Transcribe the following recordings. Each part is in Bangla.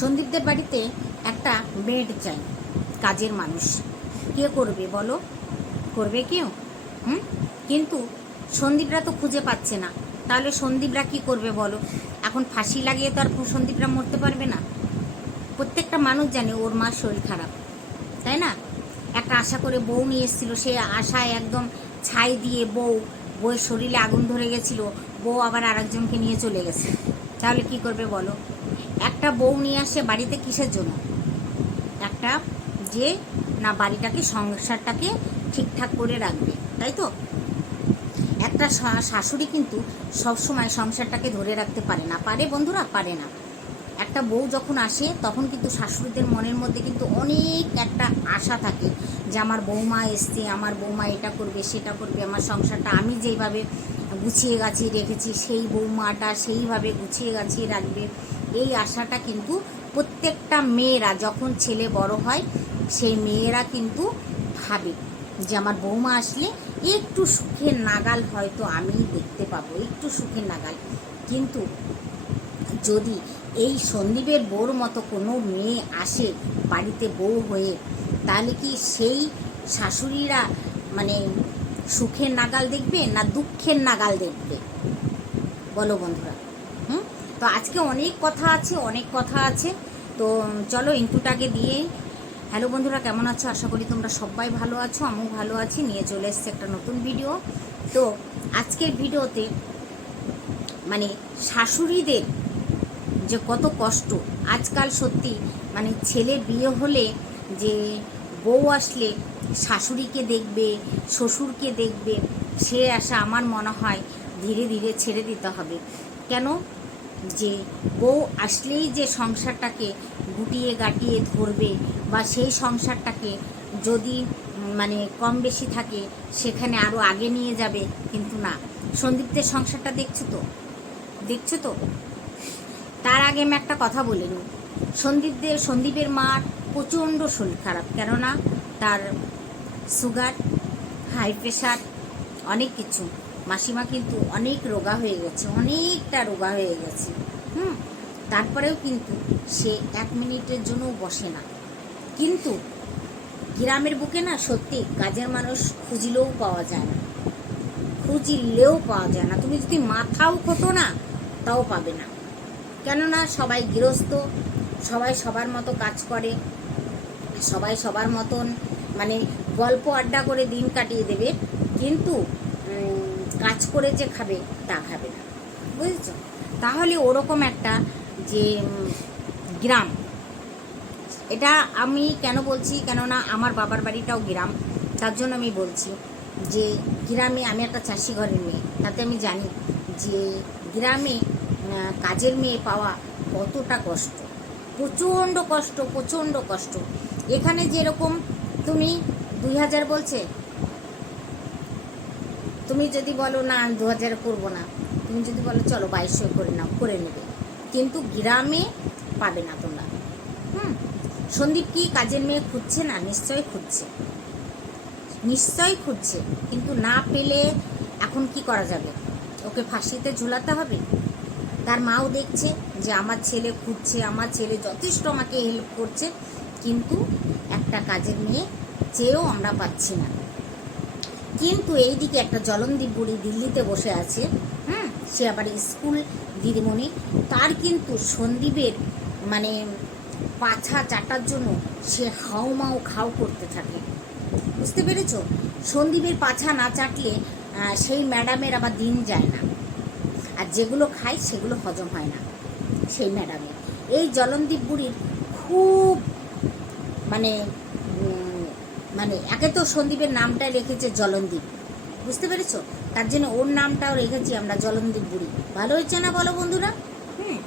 সন্দীপদের বাড়িতে একটা বেড চাই, কাজের মানুষ। কে করবে বলো? করবে কেউ? হুম? কিন্তু সন্দীপরা তো খুঁজে পাচ্ছে না। তাহলে সন্দীপরা কি করবে বলো? এখন ফাঁসি লাগিয়ে তো আর সন্দীপরা মরতে পারবে না। প্রত্যেকটা মানুষ জানে ওর মার শরীর খারাপ, তাই না? একটা আশা করে বউ নিয়ে এসেছিল, সে আশায় একদম ছাই দিয়ে বউ, বউয়ের শরীরে আগুন ধরে গেছিল, বউ আবার আরেকজনকে নিয়ে চলে গেছে। তাহলে কি করবে বলো? একটা বউ নিয়ে আসে বাড়িতে কিসের জন্য? একটা যে না বাড়িটাকে, সংসারটাকে ঠিকঠাক করে রাখবে, তাই তো? একটা শাশুড়ি কিন্তু সবসময় সংসারটাকে ধরে রাখতে পারে না। পারে বন্ধুরা? পারে না। একটা বউ যখন আসে, তখন কিন্তু শাশুড়িদের মনের মধ্যে কিন্তু অনেক একটা আশা থাকে যে আমার বৌমা এসছে, আমার বৌমা এটা করবে, সেটা করবে, আমার সংসারটা আমি যেইভাবে গুছিয়ে গাছিয়ে রেখেছি, সেই বৌমাটা সেইভাবে গুছিয়ে গাছিয়ে রাখবে। এই আশাটা কিন্তু প্রত্যেকটা মেয়েরা, যখন ছেলে বড় হয়, সেই মেয়েরা কিন্তু ভাবে যে আমার বৌমা আসলে একটু সুখের নাগাল হয়তো আমি দেখতে পাবো, একটু সুখের নাগাল। কিন্তু যদি এই সন্দীপের বউর মতো কোনো মেয়ে আসে বাড়িতে বউ হয়ে, তাহলে কি সেই শাশুড়িরা মানে সুখের নাগাল দেখবে না দুঃখের নাগাল দেখবে? বলো বন্ধুরা। তো আজকে অনেক কথা আছে, অনেক কথা আছে। তো চলো ইন্টুটাকে দিয়ে। হ্যালো বন্ধুরা, কেমন আছো? আশা করি তোমরা সবাই ভালো আছো, আমিও ভালো আছি। নিয়ে চলে এসছে একটা নতুন ভিডিও তো, আজকের ভিডিওতে মানে শাশুড়িদের যে কত কষ্ট, আজকাল সত্যি মানে ছেলে বিয়ে হলে যে বউ আসলে শাশুড়িকে দেখবে, শ্বশুরকে দেখবে, সে আশা আমার মনে হয় ধীরে ধীরে ছেড়ে দিতে হবে। কেন? যে বউ আসলেই যে সংসারটাকে গুটিয়ে গাটিয়ে ধরবে বা সেই সংসারটাকে যদি মানে কম বেশি থাকে, সেখানে আরও আগে নিয়ে যাবে, কিন্তু না। সন্দীপদের সংসারটা দেখছ তো? দেখছ তো? তার আগে আমি একটা কথা বলে নিই সন্দীপদের, সন্দীপের মার প্রচণ্ড শরীর খারাপ, কেননা তার সুগার হাই প্রেশার অনেক কিছু। মাসিমা কিন্তু অনেক রোগা হয়ে গেছে, অনেকটা রোগা হয়ে গেছে, হুম? তারপরেও কিন্তু সে এক মিনিটের জন্যও বসে না। কিন্তু গ্রামের বুকে না সত্যি কাজের মানুষ খুঁজলেও পাওয়া যায় না। খুঁজলেও পাওয়া যায় না। তুমি যদি মাথাও খোটো না, তাও পাবে না। কেননা সবাই গৃহস্থ, সবাই সবার মতো কাজ করে, সবাই সবার মতন মানে গল্প আড্ডা করে দিন কাটিয়ে দেবে। কিন্তু কাজ করে যে খাবে, তা খাবে না। বুঝেছ? তাহলে ওরকম একটা যে গ্রাম। এটা আমি কেন বলছি? কেননা আমার বাবার বাড়িটাও গ্রাম। তার জন্য আমি বলছি যে, গ্রামে আমি একটা চাষি ঘরের মেয়ে। তাতে আমি জানি যে, গ্রামে কাজের মেয়ে পাওয়া কতটা কষ্ট। প্রচণ্ড কষ্ট প্রচণ্ড কষ্ট। এখানে যেরকম তুমি দুই হাজার বলছে তুমি যদি বলো, না দু হাজার করব না। তুমি যদি বলো, চলো, বাইশশো করে নাও, করে নেবে। কিন্তু গ্রামে পাবে না তোমরা। হুম? সন্দীপ কি কাজের মেয়ে খুঁজছে? না, নিশ্চয়ই খুঁজছে। নিশ্চয়ই খুঁজছে, কিন্তু না পেলে এখন কি করা যাবে? ওকে ফাঁসিতে ঝুলাতে হবে? তার মাও দেখছে যে আমার ছেলে খুঁজছে, আমার ছেলে যথেষ্ট আমাকে হেল্প করছে, কিন্তু একটা কাজের মেয়ে, চেয়েও আমরা পাচ্ছি না। কিন্তু এইদিকে একটা জলনদীপ বুড়ি দিল্লিতে বসে আছে, হুম? সে আবার স্কুল দিদিমণি। তার কিন্তু সন্দীপের মানে পাছা চাটার জন্য সে হাউমাউ খাও করতে থাকে। বুঝতে পেরেছ? সন্দীপের পাছা না চাটলে সেই ম্যাডামের আবার দিন যায় না। আর যেগুলো খায় সেগুলো হজম হয় না, সেই ম্যাডামের। এই জলনদীপ বুড়ির খুব মানে মানে একে তো সন্দীপের নামটা রেখেছে জলনদীপ। বুঝতে পেরেছ? তার জন্য ওর নামটাও রেখেছি আমরা জলনদীপ বুড়ি। ভালো হয়েছে না বলো বন্ধুরা? হুম।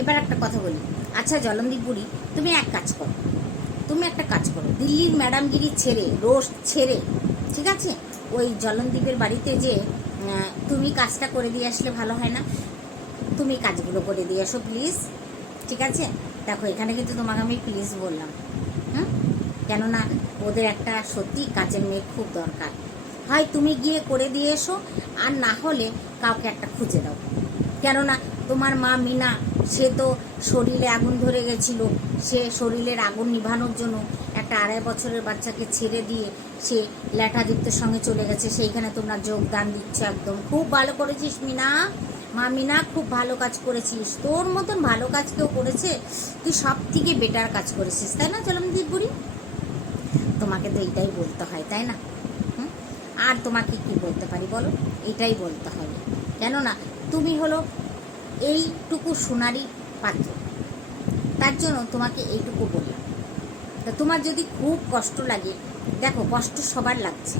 এবার একটা কথা বলি। আচ্ছা জলনদীপ বুড়ি, তুমি এক কাজ করো। তুমি একটা কাজ করো। দিল্লির ম্যাডামগিরি ছেড়ে, রোস্ট ছেড়ে, ঠিক আছে? ওই জলনদীপের বাড়িতে যে তুমি কাজটা করে দিয়ে আসলে ভালো হয় না, তুমি কাজগুলো করে দিয়ে আসো প্লিজ, ঠিক আছে? দেখো, এখানে কিন্তু তোমাকে আমি প্লিজ বললাম। হুম? কেননা ওদের একটা সত্যি কাজের মেয়ে খুব দরকার। হয় তুমি গিয়ে করে দিয়ে এসো, আর না হলে কাউকে একটা খুঁজে দাও। কেননা তোমার মা মিনা, সে তো শরীরে আগুন ধরে গেছিল। সে শরীরের আগুন নিভানোর জন্য একটা আড়াই বছরের বাচ্চাকে ছেড়ে দিয়ে সে ল্যাঠাদীপ্তের সঙ্গে চলে গেছে। সেইখানে তোমরা যোগদান দিচ্ছ একদম। খুব ভালো করেছিস মিনা। মা মিনা, খুব ভালো কাজ করেছিস। তোর মতন ভালো কাজ কেউ করেছে? তুই সব থেকে বেটার কাজ করেছিস, তাই না চলমদীপ বুড়ি তোমাকে তো এইটাই বলতে হয়, তাই না? আর তোমাকে কি বলতে পারি বলো? এটাই বলতে হবে। কেননা তুমি হলো এইটুকু সোনারি পাত্র। তার জন্য তোমাকে এইটুকু বললাম। তা তোমার যদি খুব কষ্ট লাগে, দেখো কষ্ট সবার লাগছে,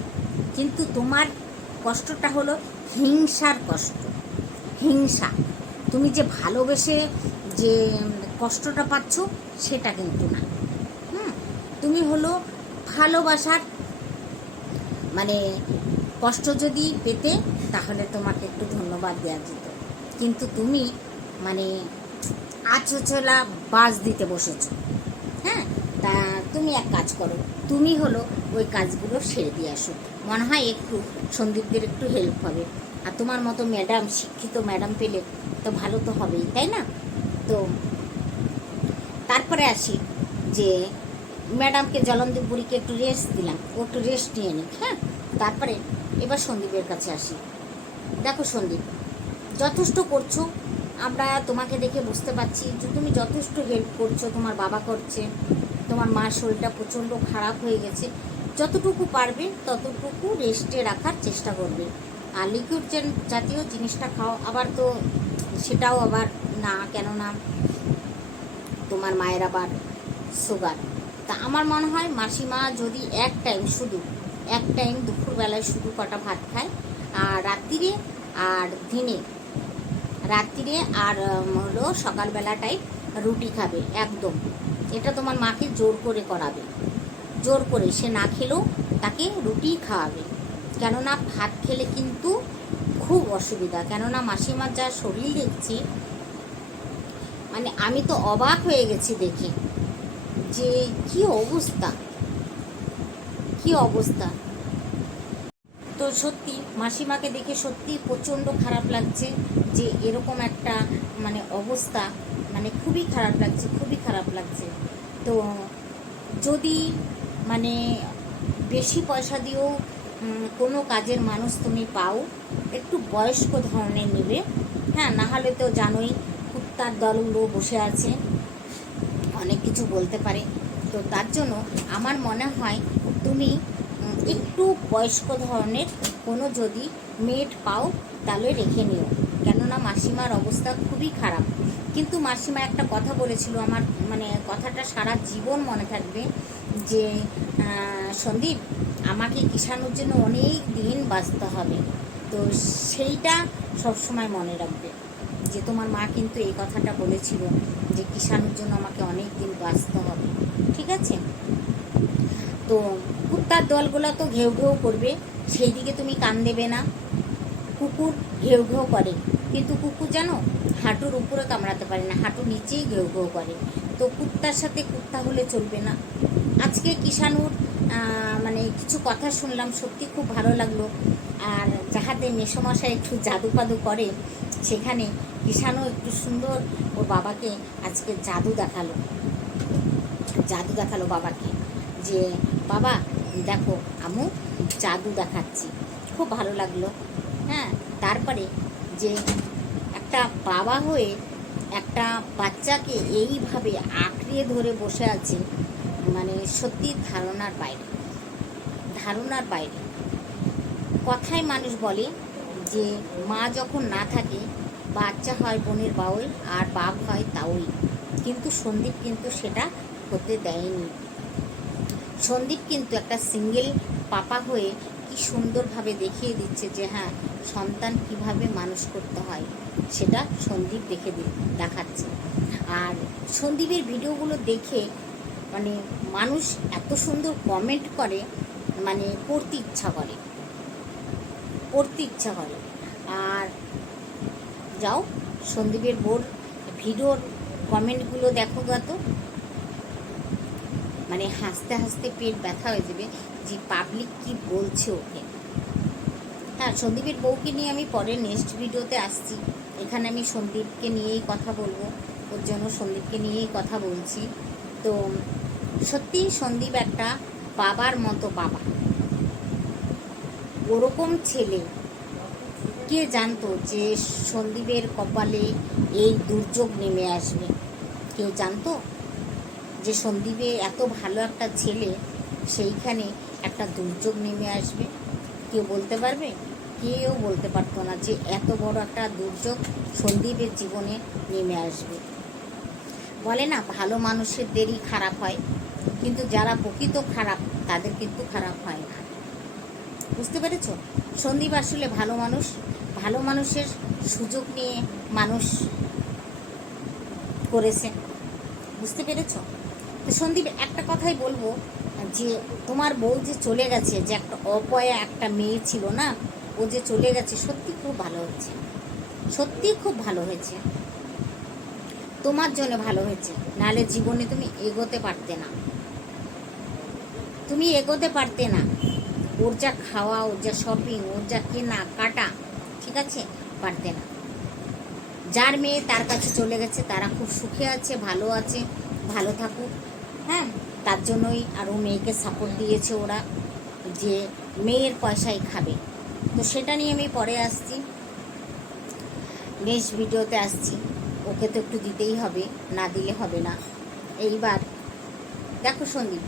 কিন্তু তোমার কষ্টটা হলো হিংসার কষ্ট। হিংসা। তুমি যে ভালোবেসে যে কষ্টটা পাচ্ছ, সেটা কিন্তু না। হুম? তুমি হলো ভালোবাসার মানে কষ্ট যদি পেতে, তাহলে তোমাকে একটু ধন্যবাদ দেওয়া যেত। কিন্তু তুমি মানে আচোচলা বাস দিতে বসেছো। হ্যাঁ? তা তুমি এক কাজ করো, তুমি হলো ওই কাজগুলো সেরে দিয়ে আসো। মনে হয় একটু সন্দীপদের একটু হেল্প হবে। আর তোমার মতো ম্যাডাম শিক্ষিত ম্যাডাম পেলে তো ভালো তো হবেই, তাই না? তো তারপরে আসি যে ম্যাডামকে জলন্দীপ বুড়িকে একটু রেস্ট দিলাম। ও একটু রেস্ট নিয়ে নিক হ্যাঁ? তারপরে এবার সন্দীপের কাছে আসি। দেখো সন্দীপ, যথেষ্ট করছ। আমরা তোমাকে দেখে বুঝতে পারছি যে তুমি যথেষ্ট হেল্প করছ। তোমার বাবা করছে, তোমার মার শরীরটা প্রচণ্ড খারাপ হয়ে গেছে। যতটুকু পারবে ততটুকু রেস্টে রাখার চেষ্টা করবে। আর লিকুইড জাতীয় জিনিসটা খাও, আবার তো সেটাও আবার না, কেননা তোমার মায়ের আবার সুগার তা আমার মনে হয় মাসিমা যদি এক টাইম শুধু, এক টাইম দুপুরবেলায় শুধু কটা ভাত খায়, আর রাত্রিরে আর দিনে, রাত্রিরে আর হলো সকালবেলাটাই রুটি খাবে একদম। এটা তোমার মাকে জোর করে করাবে। জোর করে সে না খেলেও তাকে রুটি খাওয়াবে। কেননা ভাত খেলে কিন্তু খুব অসুবিধা। কেননা মাসিমার যা শরীর দেখছি মানে আমি তো অবাক হয়ে গেছি দেখে। যে কি অবস্থা? কি অবস্থা? তো সত্যি মাসিমাকে দেখে সত্যি প্রচণ্ড খারাপ লাগছে যে এরকম একটা মানে অবস্থা মানে খুবই খারাপ লাগছে, খুবই খারাপ লাগছে। তো যদি মানে বেশি পয়সা দিয়েও কোনো কাজের মানুষ তুমি পাও, একটু বয়স্ক ধরনের নেবে। হ্যাঁ না হলে তো জানোই, কুত্তার দলগুলো বসে আছে। অনেক কিছু বলতে পারে। তো তার জন্য আমার মনে হয় তুমি একটু বয়স্ক ধরনের কোনো যদি মেড পাও, তাহলে রেখে নিও। কেননা মাসিমার অবস্থা খুবই খারাপ। কিন্তু মাসিমা একটা কথা বলেছিল, আমার মানে কথাটা সারা জীবন মনে থাকবে যে সন্দীপ, আমাকে কিষানোর জন্য অনেক দিন বাঁচতে হবে। তো সেইটা সবসময় মনে রাখবে। যে তোমার মা কিন্তু এই কথাটা বলেছিল যে কিষানোর জন্য আমাকে অনেক দিন বাঁচতে হবে, ঠিক আছে? তো কুত্তার দলগুলো তো ঘেউ ঘেউ করবে সেই দিকে তুমি কান দেবে না। কুকুর ঘেউ ঘেউ করে, কিন্তু কুকুর জানো, হাঁটুর উপরে কামড়াতে পারে না, হাঁটু নিচেই ঘেউ ঘেউ করে। তো কুত্তার সাথে কুত্তা হলে চলবে না। আজকে কিষানুর মানে কিছু কথা শুনলাম, সত্যি খুব ভালো লাগল। আর যাহাতে মেসমশাই একটু জাদু ফাদু করে, সেখানে কিষানও একটু সুন্দর। ওর বাবাকে আজকে জাদু দেখাল। জাদু দেখাল বাবাকে যে, বাবা দেখো আমু, জাদু দেখাচ্ছি। খুব ভালো লাগল। হ্যাঁ তারপরে যে একটা বাবা হয়ে একটা বাচ্চাকে এইভাবে আঁকড়িয়ে ধরে বসে আছে মানে সত্যি ধারণার বাইরে। ধারণার বাইরে। কথায় মানুষ বলে যে, মা যখন না থাকে বাচ্চা হয় বোনের বাউল আর বাপ হয় তাওই কিন্তু সন্দীপ কিন্তু সেটা হতে দেয়নি। সন্দীপ কিন্তু একটা সিঙ্গেল পাপা হয়ে কি সুন্দরভাবে দেখিয়ে দিচ্ছে যে হ্যাঁ সন্তান কীভাবে মানুষ করতে হয়, সেটা সন্দীপ দেখে দেখাচ্ছে। আর সন্দীপের ভিডিওগুলো দেখে মানে মানুষ এত সুন্দর কমেন্ট করে মানে পড়তে ইচ্ছা করে, পড়তে ইচ্ছা করে। আর যাও। সন্দীপের বোর ভিডিওর কমেন্টগুলো দেখো তো। মানে হাসতে হাসতে পেট ব্যথা হয়ে যাবে যে পাবলিক কি বলছে ওকে। হ্যাঁ সন্দীপের বউকে নিয়ে আমি পরে নেক্সট ভিডিওতে আসছি। এখানে আমি সন্দীপকে নিয়েই কথা বলব। ওর জন্য সন্দীপকে নিয়েই কথা বলছি। তো সত্যি সন্দীপ একটা বাবার মতো বাবা। ওরকম ছেলে। কে জানতো যে সন্দীপের কপালে এই দুর্যোগ নেমে আসবে। কেউ জানতো যে সন্দীপে এত ভালো একটা ছেলে, সেইখানে একটা দুর্যোগ নেমে আসবে? কেউ বলতে পারবে? কেউ বলতে পারতো না যে এত বড় একটা দুর্যোগ সন্দীপের জীবনে নেমে আসবে। বলে, না, ভালো মানুষের দেরি খারাপ হয়, কিন্তু যারা প্রকৃত খারাপ, তাদের কিন্তু খারাপ হয় না। বুঝতে পেরেছ? সন্দীপ আসলে ভালো মানুষ ভালো মানুষের সুযোগ নিয়ে মানুষ করেছে। বুঝতে পেরেছ? তো সন্দীপ, একটা কথাই বলব, যে তোমার বউ যে চলে গেছে, যে একটা অপয়া একটা মেয়ে ছিল না, ও যে চলে গেছে, সত্যি খুব ভালো হচ্ছে সত্যি খুব ভালো হয়েছে। তোমার জন্য ভালো হয়েছে। নাহলে জীবনে তুমি এগোতে পারতে না। তুমি এগোতে পারতে না। ওর যা খাওয়া, ওর যা শপিং ওর যা কেনা, কাটা ঠিক আছে? পারতে না। যার মেয়ে তার কাছে চলে গেছে, তারা খুব সুখে আছে, ভালো আছে, ভালো থাকুক। হ্যাঁ? তার জন্যই আরও মেয়েকে সাপোর্ট দিয়েছে ওরা যে মেয়ের পয়সাই খাবে। তো সেটা নিয়ে আমি পরে আসছি। নেক্সট ভিডিওতে আসছি। ওকে তো একটু দিতেই হবে, না দিলে হবে না। এইবার দেখো সন্দীপ,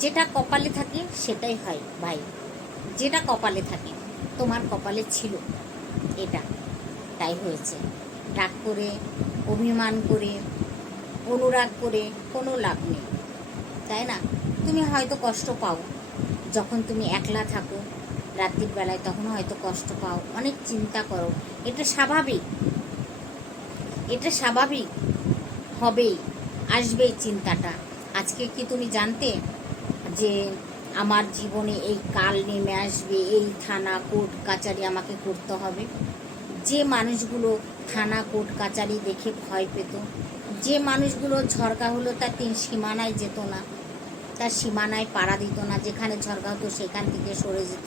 যেটা কপালে থাকে সেটাই হয় ভাই। যেটা কপালে থাকে। তোমার কপালে ছিল। এটা তাই হয়েছে। রাগ করে, অভিমান করে, অনুরাগ করে কোনো লাভ নেই। তাই না? তুমি হয়তো কষ্ট পাও। যখন তুমি একলা থাকো, রাত্রির বেলায় তখন হয়তো কষ্ট পাও। অনেক চিন্তা করো। এটা স্বাভাবিক। এটা স্বাভাবিক। হবেই। আসবেই চিন্তাটা। আজকে কি তুমি জানতে যে আমার জীবনে এই কাল নেমে আসবে, এই থানা কোর্ট কাচারি আমাকে করতে হবে। যে মানুষগুলো থানা কোর্ট কাচারি দেখে ভয় পেত, যে মানুষগুলো ঝড়কা হলো তার তিন সীমানায় যেত না, তার সীমানায় পাড়া দিত না, যেখানে ঝড়কা হতো সেখান থেকে সরে যেত।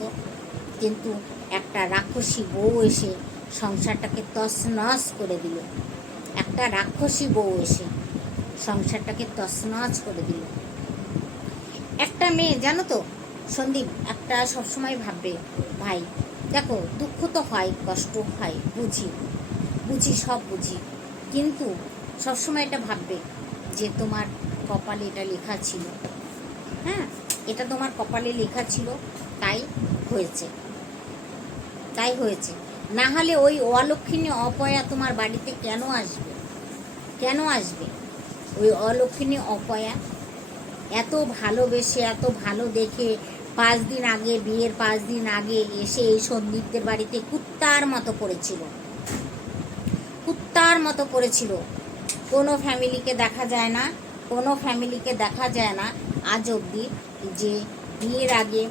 কিন্তু একটা রাক্ষসী বউ এসে সংসারটাকে তছনছ করে দিল। একটা রাক্ষসী বউ এসে সংসারটাকে তছনছ করে দিল। একটা মেয়ে, জানো তো? সন্দীপ, একটা সবসময় ভাববে, ভাই, দেখো, দুঃখ তো হয়, কষ্ট হয়, বুঝি বুঝি, সব বুঝি। কিন্তু সবসময় এটা ভাববে যে তোমার কপালে এটা লেখা ছিল। হ্যাঁ এটা তোমার কপালে লেখা ছিল, তাই হয়েছে। তাই হয়েছে। না হলে ওই অলক্ষিণী অপয়া তোমার বাড়িতে কেন আসবে? কেন আসবে? ওই অলক্ষিণী অপয়া এত ভালোবেসে, এত ভালো দেখে পাঁচ দিন আগে, বিয়ের পাঁচ দিন আগে এসে এই সন্দীপদের বাড়িতে কুত্তার মতো পড়েছিল কুত্তার মতো পড়েছিল কোনো ফ্যামিলিকে দেখা যায় না, কোনো ফ্যামিলিকে দেখা যায় না আজ অবধি যে বিয়ের আগে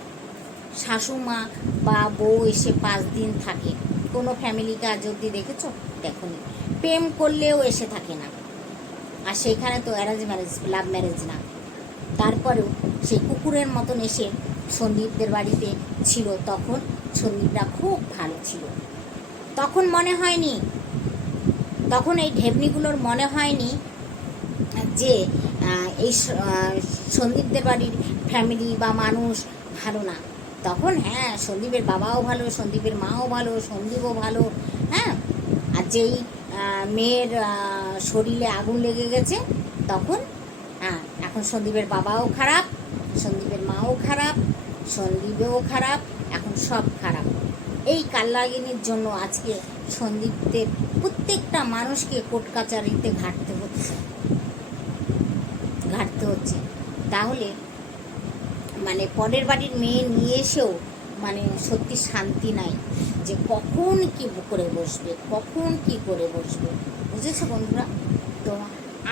শাশুমা বা বউ এসে পাঁচ দিন থাকে। কোনো ফ্যামিলিকে আজ অবধি দেখেছ? দেখনি। প্রেম করলেও এসে থাকে না। আর সেখানে তো অ্যারেঞ্জ ম্যারেজ লাভ ম্যারেজ না। তারপরেও সেই কুকুরের মতন এসে সন্দীপদের বাড়িতে ছিল তখন সন্দীপরা খুব ভালো ছিল। তখন মনে হয়নি, তখন এই ঢেবনিগুলোর মনে হয়নি যে এই সন্দীপদের বাড়ির ফ্যামিলি বা মানুষ ভালো না। তখন হ্যাঁ সন্দীপের বাবাও ভালো, সন্দীপের মাও ভালো, সন্দীপও ভালো হ্যাঁ। আর যেই মেয়ের শরীরে আগুন লেগে গেছে, তখন এখন সন্দীপের বাবাও খারাপ, সন্দীপের মাও খারাপ, সন্দীপেও খারাপ, এখন সব খারাপ। এই কাল্লাগিনীর জন্য আজকে সন্দীপদের প্রত্যেকটা মানুষকে কোর্ট কাচারিতে ঘাটতে হচ্ছে। ঘাটতে হচ্ছে। তাহলে মানে পরের বাড়ির মেয়ে নিয়ে এসেও মানে সত্যি শান্তি নাই যে কখন কি করে বসবে, কখন কি করে বসবে। বুঝেছ বন্ধুরা? তো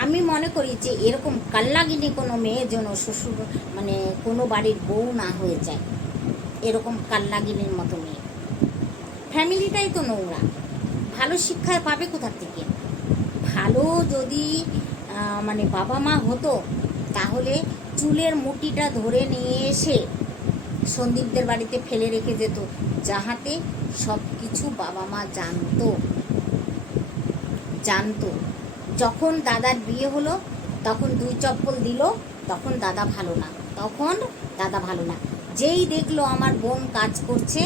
আমি মনে করি যে এরকম কাল্লাগিনী কোনো মেয়ে যেন শ্বশুর মানে কোনো বাড়ির বউ না হয়ে যায়। এরকম কাল্লাগিনীর মতো মেয়ে। ফ্যামিলিটাই তো নোংরা। ভালো শিক্ষা পাবে কোথার থেকে? ভালো যদি মানে বাবা মা হতো, তাহলে চুলের মুটিটা ধরে নিয়ে এসে সন্দীপদের বাড়িতে ফেলে রেখে যেত, যাহাতে সব কিছু বাবা মা জানতো। জানতো। যখন দাদার বিয়ে হলো, তখন দুই চপ্পল দিল, তখন দাদা ভালো না। তখন দাদা ভালো না। যেই দেখল আমার বোন কাজ করছে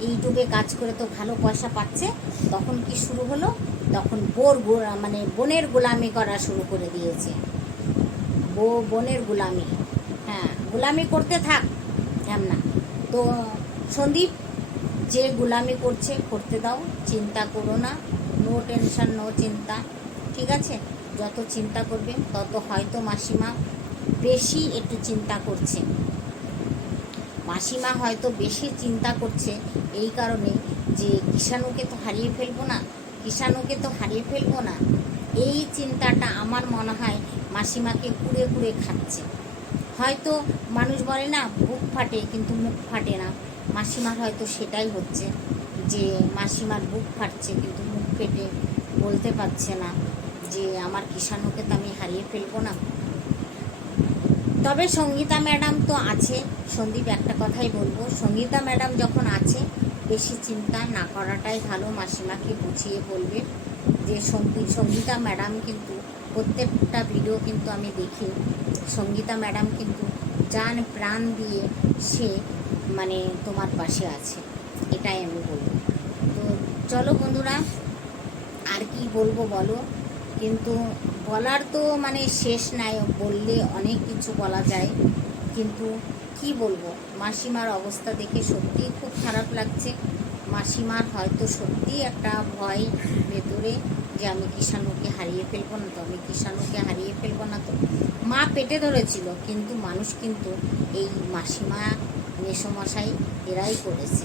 ইউটিউবে কাজ করে তো ভালো পয়সা পাচ্ছে, তখন কি শুরু হলো? তখন বোর মানে বোনের গোলামি করা শুরু করে দিয়েছে। বো, বোনের গোলামি। হ্যাঁ গোলামি করতে থাক এম না। তো সন্দীপ, যে গোলামি করছে, করতে দাও, চিন্তা করো না। নো টেনশন নো চিন্তা। ঠিক আছে? যত চিন্তা করবেন, তত হয়তো মাসিমা বেশি একটু চিন্তা করছে। মাসিমা হয়তো বেশি চিন্তা করছে এই কারণে যে কিষাণুকে তো হারিয়ে ফেলব না, কিষাণুকে তো হারিয়ে ফেলব না, এই চিন্তাটা আমার মনে হয় মাসিমাকে কুড়ে কুড়ে খাচ্ছে। হয়তো মানুষ বলে না, বুক ফাটে, কিন্তু মুখ ফাটে না। মাসিমার হয়তো সেটাই হচ্ছে যে মাসিমার বুক ফাটছে, কিন্তু মুখ ফেটে বলতে পারছে না। যে আমার কিষাণুকে তো আমি হারিয়ে ফেলব না। তবে সঙ্গীতা ম্যাডাম তো আছে, সন্দীপ একটা কথাই বলব, সঙ্গীতা ম্যাডাম যখন আছে, বেশি চিন্তা না করাটাই ভালো, মাসিমাকে বুঝিয়ে বলবে যে সঙ্গী, সঙ্গীতা ম্যাডাম কিন্তু প্রত্যেকটা ভিডিও কিন্তু আমি দেখি, সঙ্গীতা ম্যাডাম কিন্তু জান প্রাণ দিয়ে সে মানে তোমার পাশে আছে, এটাই আমি বলব। তো চলো বন্ধুরা, আর কি বলব বলো? কিন্তু বলার তো মানে শেষ নাই, বললে অনেক কিছু বলা যায়। কিন্তু কি বলব, মাসিমার অবস্থা দেখে সত্যিই খুব খারাপ লাগছে। মাসিমার হয়তো সত্যিই একটা ভয় ভেতরে যে আমি কিষাণুকে হারিয়ে ফেলব না তো, আমি কিষাণুকে হারিয়ে ফেলব না তো। মা পেটে ধরেছিল, কিন্তু মানুষ কিন্তু এই মাসিমা মেসমশাই এরাই করেছে।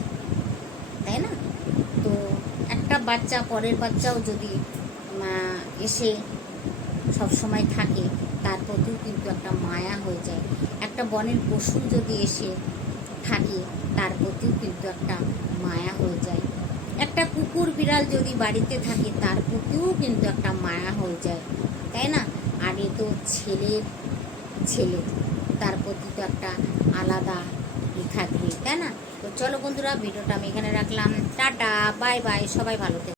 তাই না? তো একটা বাচ্চা, পরের বাচ্চাও যদি এসে সব সময় থাকে তার প্রতিও কিন্তু একটা মায়া হয়ে যায়। একটা বনের পশু যদি এসে থাকে তার প্রতিও কিন্তু একটা মায়া হয়ে যায়। একটা কুকুর বিড়াল যদি বাড়িতে থাকে তার প্রতিও কিন্তু একটা মায়া হয়ে যায়, তাই না? আর এ তো ছেলের ছেলে তার প্রতি তো একটা আলাদা ই থাকবে, তাই না? তো চলো বন্ধুরা, ভিডিওটা আমি এখানে রাখলাম। টাটা, বাই বাই, সবাই ভালো থেকো।